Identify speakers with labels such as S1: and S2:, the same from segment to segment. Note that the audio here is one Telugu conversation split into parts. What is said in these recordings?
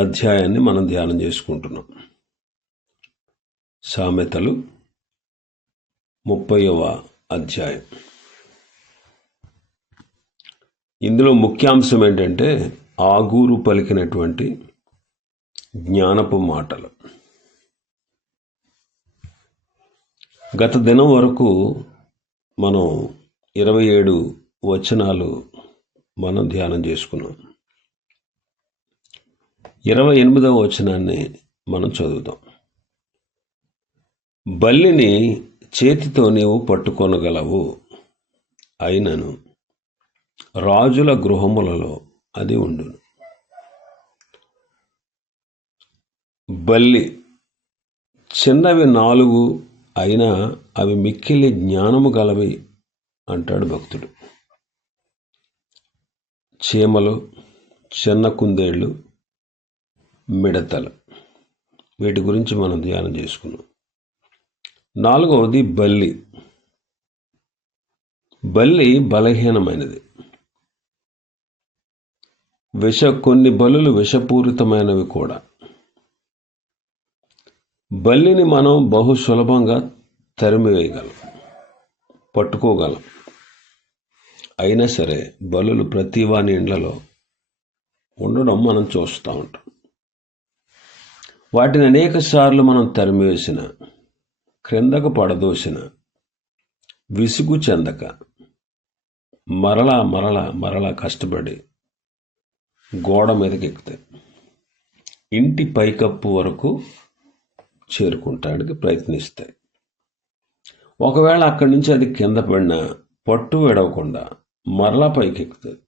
S1: అధ్యాయాన్ని మనం ధ్యానం చేసుకుంటున్నాం. సామెతలు ముప్పైవ అధ్యాయం. ఇందులో ముఖ్యాంశం ఏంటంటే ఆగూరు పలికినటువంటి జ్ఞానపు మాటలు. గత దినం వరకు మనం ఇరవై ఏడు వచనాలు మనం ధ్యానం చేసుకున్నాం. ఇరవై ఎనిమిదవ వచనాన్ని మనం చదువుతాం బల్లిని చేతితో నీవు పట్టుకొనగలవు అయినను. రాజుల గృహములలో అది ఉండును. బల్లి చిన్నవి నాలుగు అయినా అవి మిక్కిలి జ్ఞానము గలవి అంటాడు భక్తుడు. చీమలు చిన్న కుందేళ్ళు మిడతలు. వీటి గురించి మనం ధ్యానం చేసుకున్నాం నాలుగవది బల్లి. బల్లి బలహీనమైనది. విష కొన్ని బలులు విషపూరితమైనవి కూడా. బల్లిని మనం బహు సులభంగా తరిమివేయగలం పట్టుకోగలం. అయినా సరే బలులు ప్రతి వాని ఇండ్లలో ఉండడం మనం చూస్తూ ఉంటాం. వాటిని అనేక సార్లు మనం తరిమివేసిన క్రిందకు పడదోసిన విసుగు చెందక మరలా మరలా మరలా కష్టపడి గోడ మీదకి ఎక్కుతాయి ఇంటి పైకప్పు వరకు చేరుకుంటానికి ప్రయత్నిస్తాయి. ఒకవేళ అక్కడి నుంచి అది కింద పడినా పట్టు విడవకుండా మరలా పైకెక్కుతుంది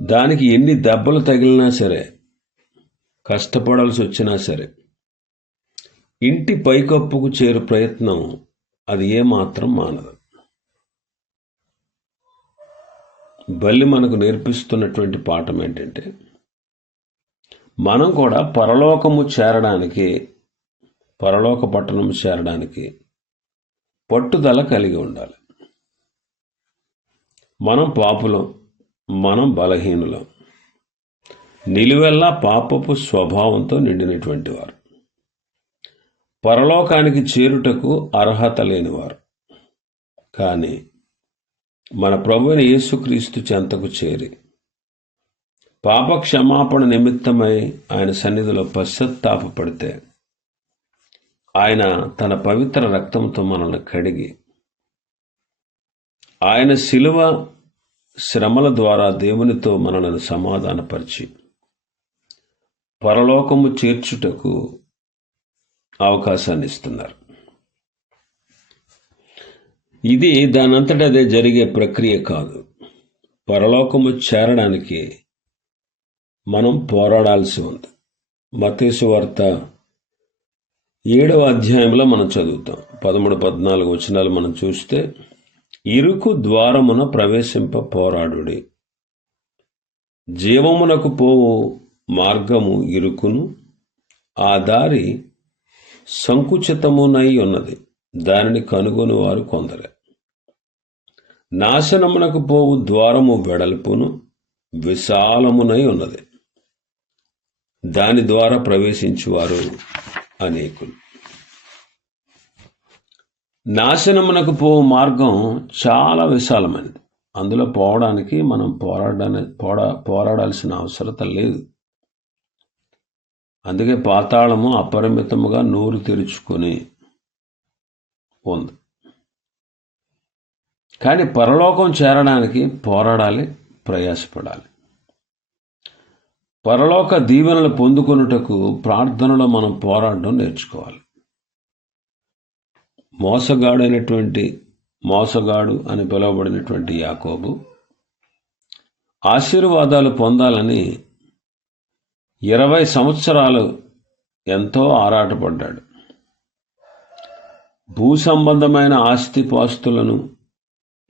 S1: దానికి ఎన్ని దెబ్బలు తగిలినా సరే కష్టపడాల్సి వచ్చినా సరే ఇంటి పైకప్పుకు చేరు ప్రయత్నం అది ఏమాత్రం మానదు. బల్లి మనకు నేర్పిస్తున్నటువంటి పాఠం ఏంటంటే మనం కూడా పరలోకము చేరడానికి పరలోక పట్టణం చేరడానికి పట్టుదల కలిగి ఉండాలి. మనం పాపులం మనం బలహీనులం. నిలువెల్లా పాపపు స్వభావంతో నిండినటువంటి వారు. పరలోకానికి చేరుటకు అర్హత లేనివారు. కానీ మన ప్రభుని యేసుక్రీస్తు చెంతకు చేరి పాప క్షమాపణ నిమిత్తమై ఆయన సన్నిధిలో పశ్చత్తాపడితే ఆయన తన పవిత్ర రక్తంతో మనల్ని కడిగి ఆయన శిలువ శ్రమల ద్వారా దేవునితో మనల్ని సమాధానపరిచి పరలోకము చేర్చుటకు అవకాశాన్ని ఇస్తున్నారు. ఇది దానంతట అదే జరిగే ప్రక్రియ కాదు. పరలోకము చేరడానికి మనం పోరాడాల్సి ఉంది. మతేసు వార్త ఏడవ అధ్యాయంలో మనం చదువుతాం. పదమూడు పద్నాలుగు వచనాలు మనం చూస్తే ఇరుకు ద్వారమున ప్రవేశింప పోరాడుడి. జీవమునకు పోవు మార్గము ఇరుకును ఆ దారి సంకుచితమునై ఉన్నది. దానిని కనుగొని వారు కొందరే. నాశనమునకు పోవు ద్వారము వెడల్పును విశాలమునై ఉన్నది. దాని ద్వారా ప్రవేశించువారు అనేకులు. నాశనమునకు పోవు మార్గం చాలా విశాలమైనది. అందులో పోవడానికి మనం పోరాడడానికి పోరా పోరాడాల్సిన అవసరత లేదు. అందుకే పాతాళము అపరిమితముగా నోరు తెరుచుకొని ఉంది. కానీ పరలోకం చేరడానికి పోరాడాలి ప్రయాసపడాలి. పరలోక దీవెనలు పొందుకొనుటకు ప్రార్థనలో మనం పోరాడడం నేర్చుకోవాలి. మోసగాడైనటువంటి మోసగాడు అని పిలువబడినటువంటి యాకోబు ఆశీర్వాదాలు పొందాలని ఇరవై సంవత్సరాలు ఎంతో ఆరాటపడ్డాడు. భూ సంబంధమైన ఆస్తిపాస్తులను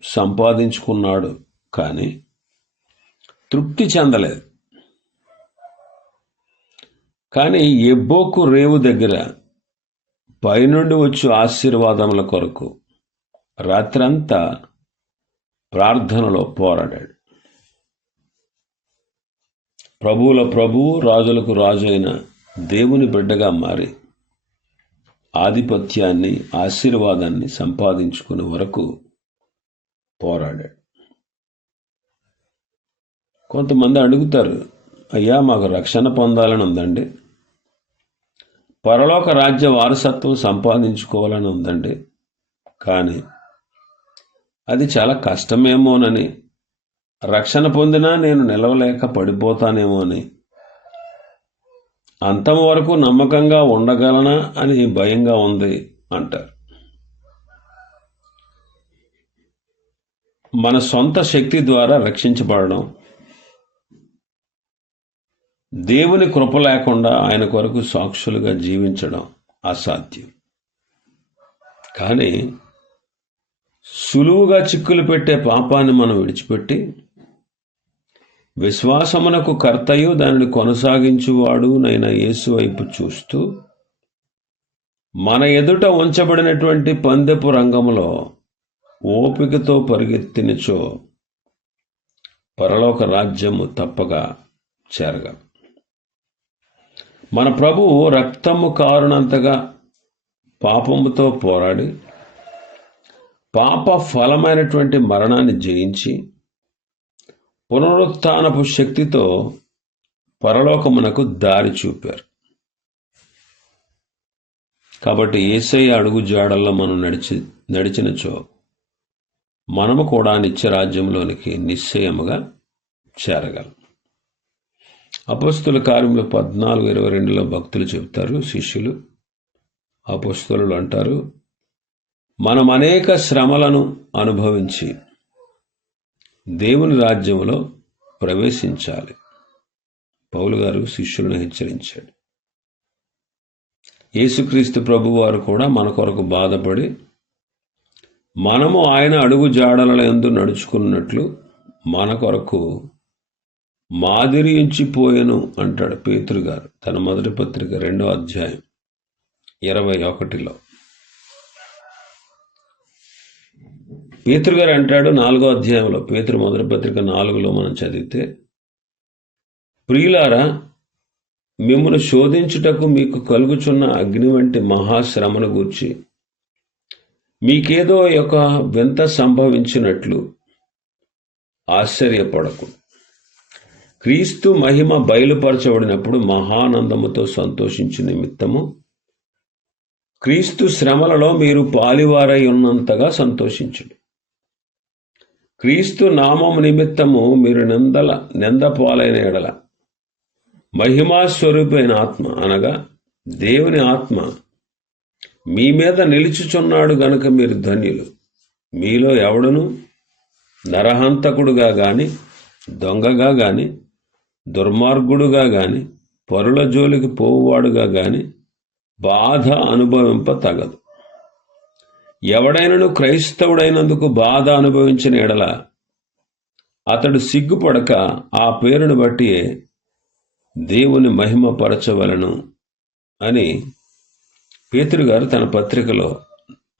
S1: సంపాదించుకున్నాడు కానీ తృప్తి చెందలేదు. కానీ ఎబ్బోకు రేవు దగ్గర పైనుండి వచ్చు ఆశీర్వాదముల కొరకు రాత్రంతా ప్రార్థనలో పోరాడాడు. ప్రభువుల ప్రభువు రాజులకు రాజు అయిన దేవుని బిడ్డగా మారి ఆధిపత్యాన్ని ఆశీర్వాదాన్ని సంపాదించుకునే వరకు పోరాడాడు. కొంతమంది అడుగుతారు అయ్యా మాకు రక్షణ పొందాలని ఉందండి. పరలోక రాజ్య వారసత్వం సంపాదించుకోవాలని ఉందండి. కానీ అది చాలా కష్టమేమోనని రక్షణ పొందినా నేను నిలవలేక పడిపోతానేమో అని. అంతం వరకు నమ్మకంగా ఉండగలనా అని భయంగా ఉంది అంటారు. మన సొంత శక్తి ద్వారా రక్షించబడడం. దేవుని కృప లేకుండా ఆయన కొరకు సాక్షులుగా జీవించడం అసాధ్యం. కానీ సులువుగా చిక్కులు పెట్టే పాపాన్ని మనం విడిచిపెట్టి విశ్వాసమునకు కర్తయు దానిని కొనసాగించువాడు నైనా యేసు వైపు చూస్తూ మన ఎదుట ఉంచబడినటువంటి పందెపు రంగంలో ఓపికతో పరిగెత్తినచో పరలోక రాజ్యము తప్పగా చేరగ. మన ప్రభువు రక్తము కారునంతగా పాపముతో పోరాడి పాప ఫలమైనటువంటి మరణాన్ని జయించి పునరుత్నపు శక్తితో పరలోకమునకు దారి చూపారు. కాబట్టి ఏసై అడుగు జాడల్లో మనం నడిచి నడిచినచో మనము కూడా నిత్యరాజ్యంలోనికి నిశ్చయముగా చేరగలం. అపస్తుల కార్యములు పద్నాలుగు ఇరవై రెండులో భక్తులు చెబుతారు శిష్యులు అపస్తులు అంటారు మనం అనేక శ్రమలను అనుభవించి దేవుని రాజ్యంలో ప్రవేశించాలి. పౌలు గారు శిష్యులను హెచ్చరించాడు. యేసుక్రీస్తు ప్రభు వారు కూడా మన కొరకు బాధపడి మనము ఆయన అడుగు జాడల ఎందు నడుచుకున్నట్లు మన కొరకు మాదిరించిపోయెను అంటాడు పేతురు గారు తన మొదటి పత్రిక రెండో అధ్యాయం ఇరవై ఒకటిలో. పేతురు గారు అంటాడు నాలుగో అధ్యాయంలో పేతురు మొదటి పత్రిక నాలుగులో మనం చదివితే ప్రియులారా మిమ్మల్ని శోధించుటకు మీకు కలుగుచున్న అగ్ని వంటి మహాశ్రమను గూర్చి మీకేదో ఒక వింత సంభవించినట్లు ఆశ్చర్యపడకు. క్రీస్తు మహిమ బయలుపరచబడినప్పుడు మహానందముతో సంతోషించు నిమిత్తము క్రీస్తు శ్రమలలో మీరు పాలివారై ఉన్నంతగా సంతోషించుడు. క్రీస్తు నామము నిమిత్తము మీరు నిందల నింద పాలైన ఎడల. మహిమా స్వరూపైన ఆత్మ అనగా దేవుని ఆత్మ. మీ మీద నిలుచుచున్నాడు గనుక మీరు ధన్యులు. మీలో ఎవడను? నరహంతకుడుగా గాని దొంగగా గాని దుర్మార్గుడుగా గాని పరుల జోలికి పోవువాడుగా గాని బాధ అనుభవింప తగదు. ఎవడైనను క్రైస్తవుడైనందుకు బాధ అనుభవించిన ఎడల అతడు సిగ్గుపడక ఆ పేరును బట్టి దేవుని మహిమపరచవలను అని పేతురు గారు తన పత్రికలో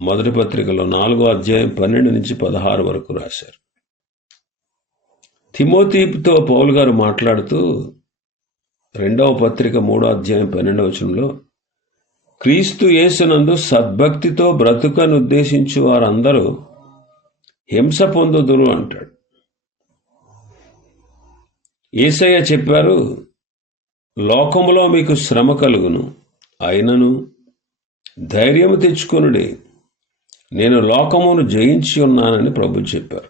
S1: మొదటి పత్రికలో నాలుగో అధ్యాయం పన్నెండు నుంచి పదహారు వరకు రాశారు. తిమోతీపుతో పౌల్ గారు మాట్లాడుతూ రెండవ పత్రిక మూడో అధ్యాయం పన్నెండవ వచనంలో క్రీస్తు యేసునందు సద్భక్తితో బ్రతుకను ఉద్దేశించు వారందరూ హింస పొందుదురు అంటాడు. ఏసయ్య చెప్పారు లోకములో మీకు శ్రమ కలుగును అయినను ధైర్యము తెచ్చుకొనుడే. నేను లోకమును జయించి ఉన్నానని ప్రభు చెప్పారు.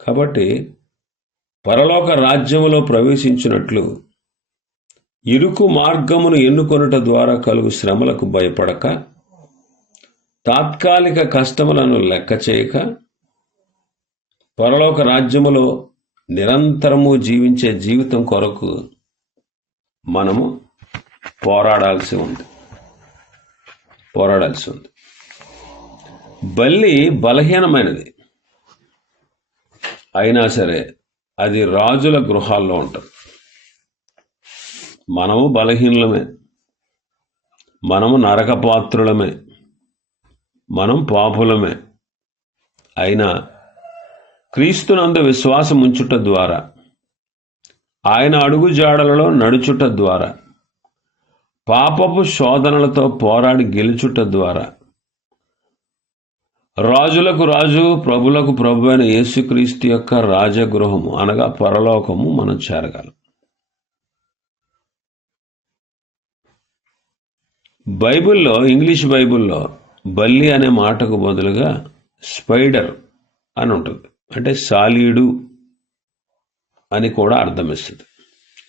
S1: కాబట్టి పరలోక రాజ్యములో ప్రవేశించినట్లు ఇరుకు మార్గమును ఎన్నుకొనుట ద్వారా కలుగు శ్రమలకు భయపడక తాత్కాలిక కష్టములను లెక్క చేయక పరలోక రాజ్యములో నిరంతరము జీవించే జీవితం కొరకు మనము పోరాడాల్సి ఉంది. పోరాడాల్సి ఉంది. బల్లి బలహీనమైనది. అయినా సరే అది రాజుల గృహాల్లో ఉంటుంది. మనము బలహీనులమే. మనము నరకపాత్రులమే. మనం పాపులమే. అయినా క్రీస్తునందు విశ్వాసం ఉంచుట ద్వారా ఆయన అడుగు జాడలలో నడుచుట ద్వారా పాపపు శోధనలతో పోరాడి గెలుచుట ద్వారా రాజులకు రాజు ప్రభులకు ప్రభు అయిన యేసుక్రీస్తు యొక్క రాజగృహము అనగా పరలోకము మనం చేరగలం. బైబిల్లో ఇంగ్లీష్ బైబిల్లో బల్లి అనే మాటకు బదులుగా స్పైడర్ అని ఉంటుంది. అంటే సాలీడు అని కూడా అర్థమిస్తుంది.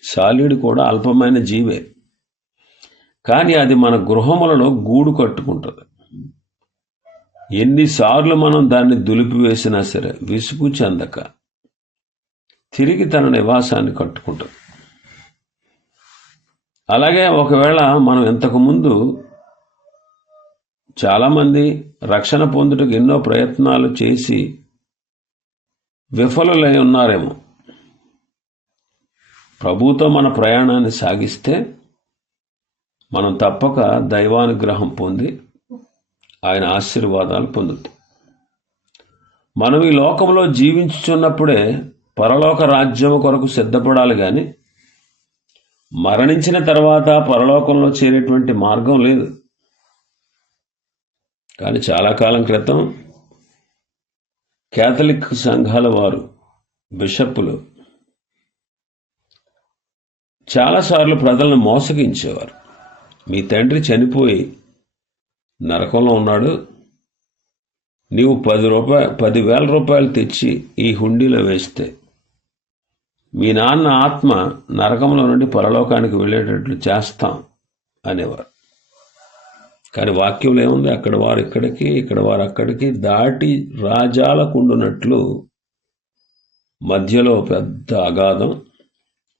S1: సాలీడు కూడా అల్పమైన జీవే. కానీ అది మన గృహములలో గూడు కట్టుకుంటుంది. ఎన్నిసార్లు మనం దాన్ని దులిపివేసినా సరే విసుగు చెందక తిరిగి తన నివాసాన్ని కట్టుకుంటుంది. అలాగే ఒకవేళ మనం ఇంతకుముందు చాలామంది రక్షణ పొందుటకు ఎన్నో ప్రయత్నాలు చేసి విఫలులై ఉన్నారేమో. ప్రభుతో మన ప్రయాణాన్ని సాగిస్తే మనం తప్పక దైవానుగ్రహం పొంది ఆయన ఆశీర్వాదాలు పొందుతాం. మనం ఈ లోకంలో జీవించుచున్నప్పుడే పరలోక రాజ్యం కొరకు సిద్ధపడాలి కానీ మరణించిన తర్వాత పరలోకంలో చేరేటువంటి మార్గం లేదు. కానీ చాలా కాలం క్రితం కేథలిక్ సంఘాల వారు బిషప్పులు చాలాసార్లు ప్రజలను మోసగించేవారు. మీ తండ్రి చనిపోయి నరకంలో ఉన్నాడు. నీవు పది రూపాయ పదివేల రూపాయలు తెచ్చి ఈ హుండీలో వేస్తే మీ నాన్న ఆత్మ నరకంలో నుండి పరలోకానికి వెళ్ళేటట్లు చేస్తాం అనేవారు. కానీ వాక్యంలో ఏముంది? అక్కడ వారు ఇక్కడికి ఇక్కడ వారు అక్కడికి దాటి రాజాలకుండునట్లు మధ్యలో పెద్ద అగాధం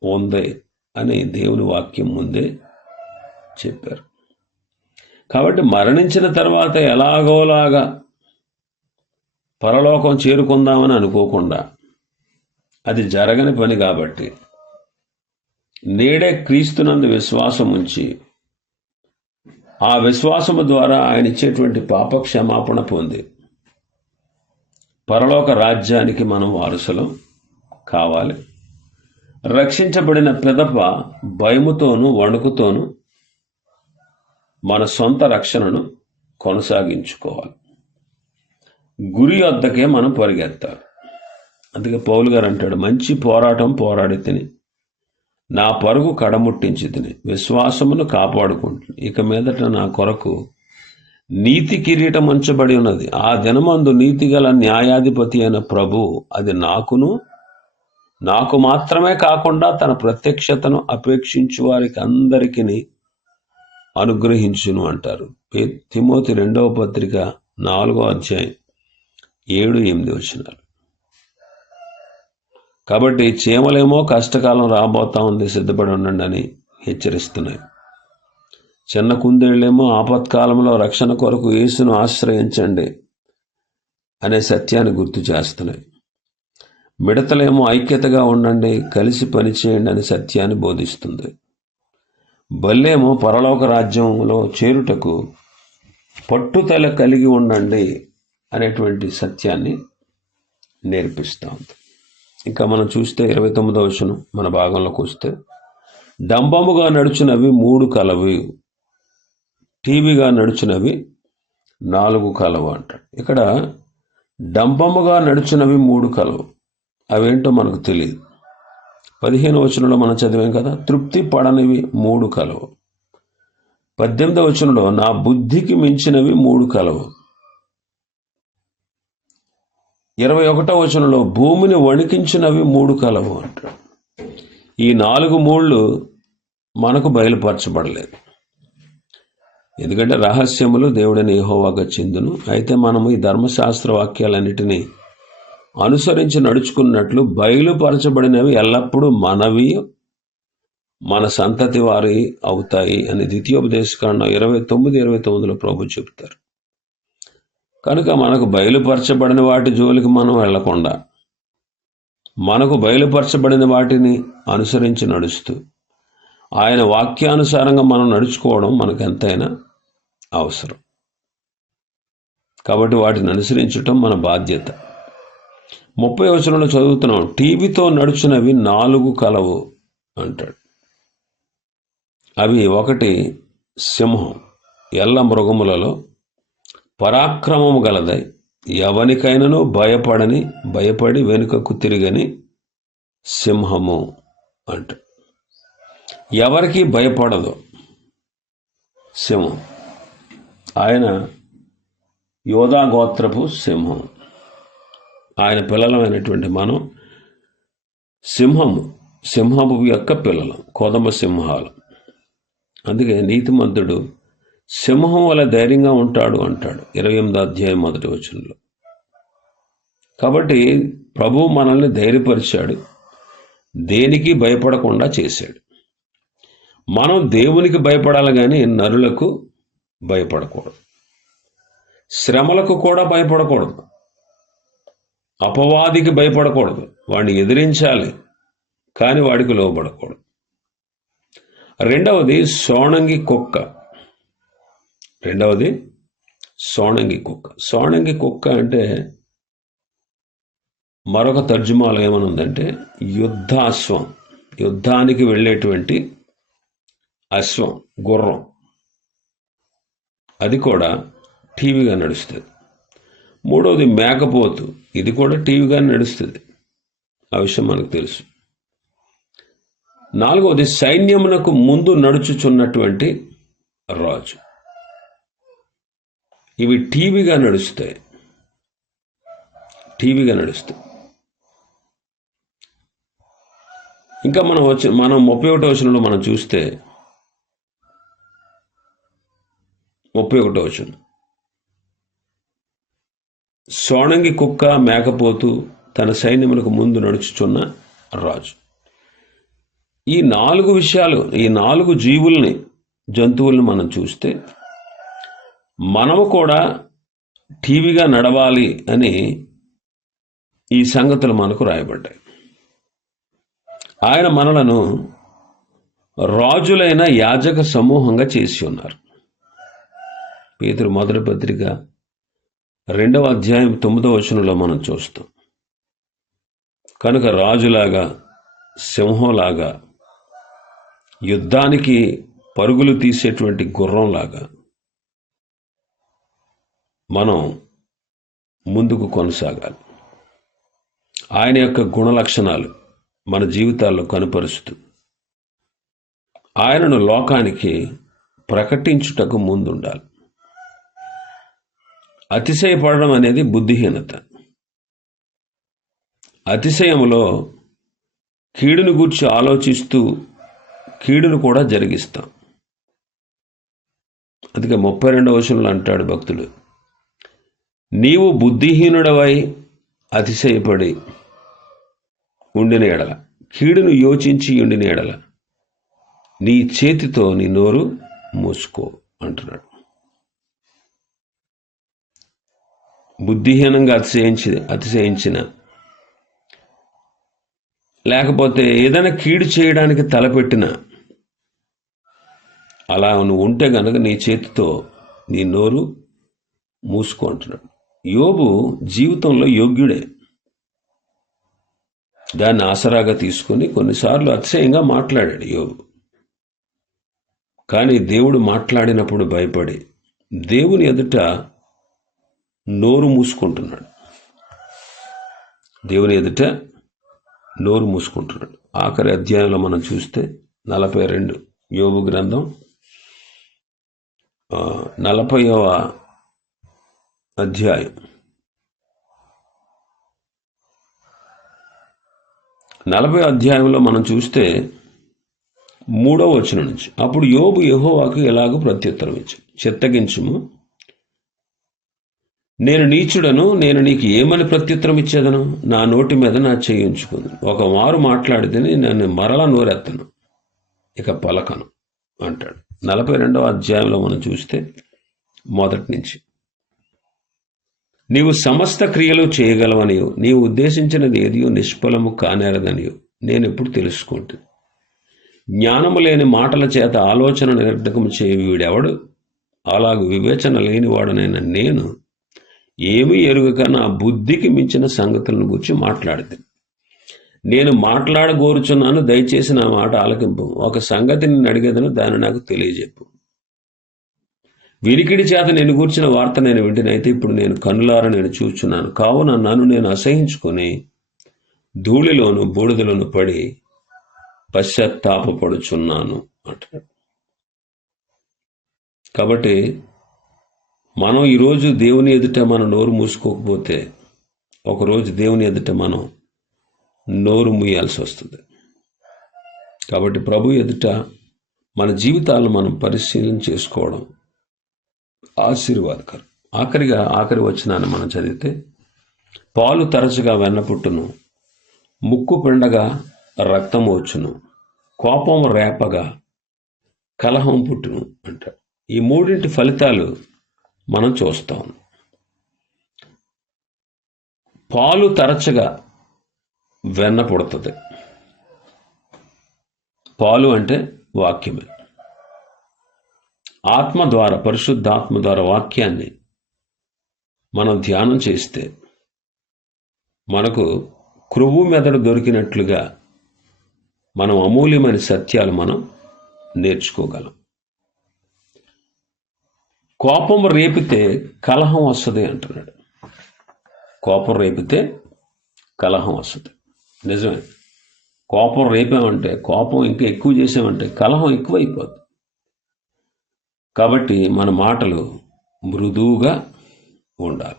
S1: ఉంది అని దేవుని వాక్యం ముందే చెప్పారు. కాబట్టి మరణించిన తర్వాత ఎలాగోలాగా పరలోకం చేరుకుందామని అనుకోకుండా అది జరగని పని కాబట్టి నేడే క్రీస్తునందు విశ్వాసం ఉంచి ఆ విశ్వాసము ద్వారా ఆయన ఇచ్చేటువంటి పాప క్షమాపణ పొంది పరలోక రాజ్యానికి మనం వారసులం కావాలి. రక్షించబడిన పెదప భయముతోనూ వణుకుతోనూ మన సొంత రక్షణను కొనసాగించుకోవాలి. గురి వద్దకే మనం పరిగెత్తాలి. అందుకే పౌలు గారు అంటాడు మంచి పోరాటం పోరాడి తిని నా పరుగు కడముట్టించి తిని విశ్వాసమును కాపాడుకుంటుంది ఇక మీదట నా కొరకు నీతి కిరీటం ఉంచబడి ఉన్నది. ఆ దినమందు నీతి గల న్యాయాధిపతి అయిన ప్రభు అది నాకును నాకు మాత్రమే కాకుండా తన ప్రత్యక్షతను అపేక్షించు వారికి అందరికీ అనుగ్రహించును అంటారు. తిమోతి రెండవ పత్రిక నాలుగో అధ్యాయం ఏడు ఎనిమిది వచ్చినారు కాబట్టి చీమలేమో కష్టకాలం రాబోతా ఉంది సిద్ధపడి ఉండండి అని హెచ్చరిస్తున్నాయి. చిన్న కుందేళ్ళేమో ఆపత్కాలంలో రక్షణ కొరకు యేసును ఆశ్రయించండి అనే సత్యాన్ని గుర్తు చేస్తున్నాయి. మిడతలేమో ఐక్యతగా ఉండండి కలిసి పనిచేయండి అనే సత్యాన్ని బోధిస్తుంది. బల్లేమో పరలోక రాజ్యంలో చేరుటకు పట్టుదల కలిగి ఉండండి అనేటువంటి సత్యాన్ని నేర్పిస్తూ ఉంది. ఇంకా మనం చూస్తే ఇరవై తొమ్మిదవ వచనం మన భాగంలోకి వస్తే డంబముగా నడుచునవి మూడు కలవి టీవీగా నడుచునవి నాలుగు కలవు అంటాడు. ఇక్కడ డంబముగా నడుచునవి మూడు కలవు. అవేంటో మనకు తెలియదు. పదిహేను వచనంలో మనం చదివాం కదా తృప్తి పడనివి మూడు కలవు. పద్దెనిమిదవ వచనంలో నా బుద్ధికి మించినవి మూడు కలవు. ఇరవై ఒకటో వచనంలో భూమిని వణికించినవి మూడు కలవు అంటాడు. ఈ నాలుగు మూళ్ళు మనకు బయలుపరచబడలేదు. ఎందుకంటే రహస్యములు దేవుడని ఏహోవాగా చెందును. అయితే మనము ఈ ధర్మశాస్త్ర వాక్యాలన్నిటినీ అనుసరించి నడుచుకున్నట్లు బయలుపరచబడినవి ఎల్లప్పుడూ మనవి మన సంతతి వారి అవుతాయి అని ద్వితీయోపదేశకాండం ఇరవై తొమ్మిది ఇరవై తొమ్మిదిలో ప్రభు చెబుతారు. కనుక మనకు బయలుపరచబడిన వాటి జోలికి మనం వెళ్ళకుండా మనకు బయలుపరచబడిన వాటిని అనుసరించి నడుస్తూ ఆయన వాక్యానుసారంగా మనం నడుచుకోవడం మనకు ఎంతైనా అవసరం. కాబట్టి వాటిని అనుసరించటం మన బాధ్యత. ముప్పై వచనంలో చదువుతున్నాం టీవీతో నడుచునవి నాలుగు కలవు అంటాడు. అవి ఒకటి సింహం ఎల్ల మృగములలో పరాక్రమము గలదై ఎవనికైనను భయపడని భయపడి వెనుకకు తిరిగని సింహము అంట. ఎవరికి భయపడదు? సింహం. ఆయన యోధా గోత్రపు సింహం. ఆయన పిల్లలమైనటువంటి మనం సింహము సింహము యొక్క పిల్లలు కోదమ సింహాలు. అందుకే నీతిమంతుడు సింహం వల్ల ధైర్యంగా ఉంటాడు అంటాడు. ఇరవై ఎనిమిది అధ్యాయం మొదటి వచనంలో. కాబట్టి ప్రభు మనల్ని ధైర్యపరిచాడు. దేనికి భయపడకుండా చేశాడు. మనం దేవునికి భయపడాలి కానీ నరులకు భయపడకూడదు. శ్రమలకు కూడా భయపడకూడదు. అపవాదికి భయపడకూడదు. వాడిని ఎదిరించాలి కానీ వాడికి లోబడకూడదు. రెండవది సోణంగి కుక్క. రెండవది సోణంగి కుక్క. సోణంగి కుక్క అంటే మరొక తర్జుమాలు ఏమనుందంటే యుద్ధాశ్వం. యుద్ధానికి వెళ్ళేటువంటి అశ్వం గుర్రం. అది కూడా టీవీగా నడుస్తుంది. మూడవది మేకపోతు. ఇది కూడా టీవీగా నడుస్తుంది. ఆ విషయం మనకు తెలుసు. నాలుగవది సైన్యమునకు ముందు నడుచుచున్నటువంటి రాజు. ఇవి టీవీగా నడుస్తాయి. టీవీగా నడుస్తాయి. ఇంకా మనం వచ్చి మనం ముప్పై ఒకటో వచనంలో మనం చూస్తే ముప్పై ఒకటో వచనం. సోణంగి కుక్క మేకపోతూ తన సైన్యములకు ముందు నడుచుచున్న రాజు. ఈ నాలుగు విషయాలు ఈ నాలుగు జీవుల్ని జంతువుల్ని మనం చూస్తే మనము కూడా టీవీగా నడవాలి అని ఈ సంగతులు మనకు రాయబడ్డాయి. ఆయన మనలను రాజులైన యాజక సమూహంగా చేసి ఉన్నారు. పేతురు మొదటి పత్రిక రెండవ అధ్యాయం తొమ్మిదవ వచనంలో మనం చూస్తాం. కనుక రాజులాగా సింహంలాగా యుద్ధానికి పరుగులు తీసేటువంటి గుర్రంలాగా మనం ముందుకు కొనసాగాలి. ఆయన యొక్క గుణ లక్షణాలు మన జీవితాల్లో కనుపరుస్తూ ఆయనను లోకానికి ప్రకటించుటకు ముందుండాలి. అతిశయపడడం అనేది బుద్ధిహీనత. అతిశయంలో కీడును గూర్చి ఆలోచిస్తూ కీడును కూడా జరిగిస్తాం. అందుకే ముప్పై రెండవ వచనంలో అంటాడు భక్తులు నీవు బుద్ధిహీనుడవై అతిశయపడి ఉండిన ఎడల. కీడును యోచించి ఉండిన ఎడల. నీ చేతితో నీ నోరు మూసుకో అంటున్నాడు. బుద్ధిహీనంగా అతిశయించి అతిశయించిన లేకపోతే ఏదైనా కీడు చేయడానికి తలపెట్టిన అలా నువ్వు ఉంటే గనక నీ చేతితో నీ నోరు మూసుకో అంటున్నాడు. యోబు జీవితంలో యోగ్యుడే. దాన్ని ఆసరాగా తీసుకొని కొన్నిసార్లు అతిశయంగా మాట్లాడాడు యోబు. కానీ దేవుడు మాట్లాడినప్పుడు భయపడి దేవుని ఎదుట నోరు మూసుకుంటున్నాడు. దేవుని ఎదుట నోరు మూసుకుంటున్నాడు. ఆఖరి అధ్యాయంలో మనం చూస్తే నలభై రెండు యోగు గ్రంథం ఆ, నలభైవ అధ్యాయం. నలభై అధ్యాయంలో మనం చూస్తే మూడవ వచనం నుంచి అప్పుడు యోబు యహోవాకు ఎలాగో ప్రత్యుత్తరం ఇచ్చు చిత్తగించుము. నేను నీచుడను నేను నీకు ఏమని ప్రత్యుత్తరం ఇచ్చేదను? నా నోటి మీద నా చేయించుకుంది ఒక మారు మాట్లాడితేనే నన్ను మరలా నోరెత్తను. ఇక పలకను అంటాడు. నలభై రెండవ అధ్యాయంలో మనం చూస్తే మొదటి నుంచి నీవు సమస్త క్రియలు చేయగలవనియు. నీవు ఉద్దేశించినది ఏదియో నిష్ఫలము కానేరదనియు. నేను ఎప్పుడు తెలుసుకుంటుంది జ్ఞానము లేని మాటల చేత ఆలోచన నిరర్ధకము చేయి వీడెవడు? అలాగ వివేచన లేనివాడనైన నేను ఏమీ ఎరుగక నా బుద్ధికి మించిన సంగతులను గురించి మాట్లాడితే. నేను మాట్లాడగోరుచున్నాను దయచేసి నా మాట ఆలకింపు. ఒక సంగతి నేను అడిగేదను దాన్ని నాకు తెలియజెప్పు. వినికిడి చేత నేను కూర్చిన వార్త నేను వింటినైతే ఇప్పుడు నేను కన్నులారా నేను చూచున్నాను కావున నన్ను నేను అసహించుకొని ధూళిలోను బూడిదలోను పడి పశ్చాత్తాపడుచున్నాను అంటాడు. కాబట్టి మనం ఈరోజు దేవుని ఎదుట మనం నోరు మూసుకోకపోతే ఒకరోజు దేవుని ఎదుట మనం నోరు మూయాల్సి వస్తుంది. కాబట్టి ప్రభు ఎదుట మన జీవితాలను మనం పరిశీలన చేసుకోవడం ఆశీర్వాదకరం. ఆఖరిగా ఆఖరి వచ్చినాన్ని మనం చదివితే పాలు తరచుగా వెన్నపుట్టును ముక్కు పిండగా రక్తం వచ్చును కోపం రేపగా కలహం పుట్టును అంట ఈ మూడింటి ఫలితాలు మనం చూస్తాం పాలు తరచుగా వెన్న పుడుతుంది. పాలు అంటే వాక్యమే. ఆత్మ ద్వారా పరిశుద్ధాత్మ ద్వారా వాక్యాన్ని మనం ధ్యానం చేస్తే మనకు క్రువు మెదడు దొరికినట్లుగా మనం అమూల్యమైన సత్యాలు మనం నేర్చుకోగలం. కోపం రేపితే కలహం వస్తుంది అంటున్నాడు. కోపం రేపితే కలహం వస్తుంది. నిజమే. కోపం రేపామంటే కోపం ఇంకా ఎక్కువ చేసామంటే కలహం ఎక్కువైపోద్ది. కాబట్టి మన మాటలు మృదువుగా ఉండాలి.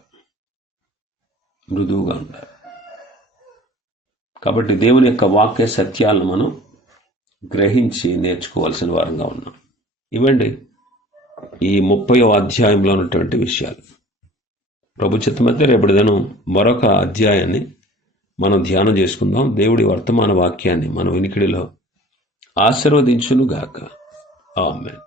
S1: మృదువుగా ఉండాలి. కాబట్టి దేవుని యొక్క వాక్య సత్యాలను మనం గ్రహించి నేర్చుకోవాల్సిన వారంగా ఉన్నాం. ఇవ్వండి ఈ ముప్పై అధ్యాయంలో ఉన్నటువంటి విషయాలు. ప్రభు చిత్తమైతే రేపటి దినం మరొక అధ్యాయాన్ని మనం ధ్యానం చేసుకుందాం. దేవుడి వర్తమాన వాక్యాన్ని మన వినికిడిలో ఆశీర్వదించునుగాక. ఆమెన్.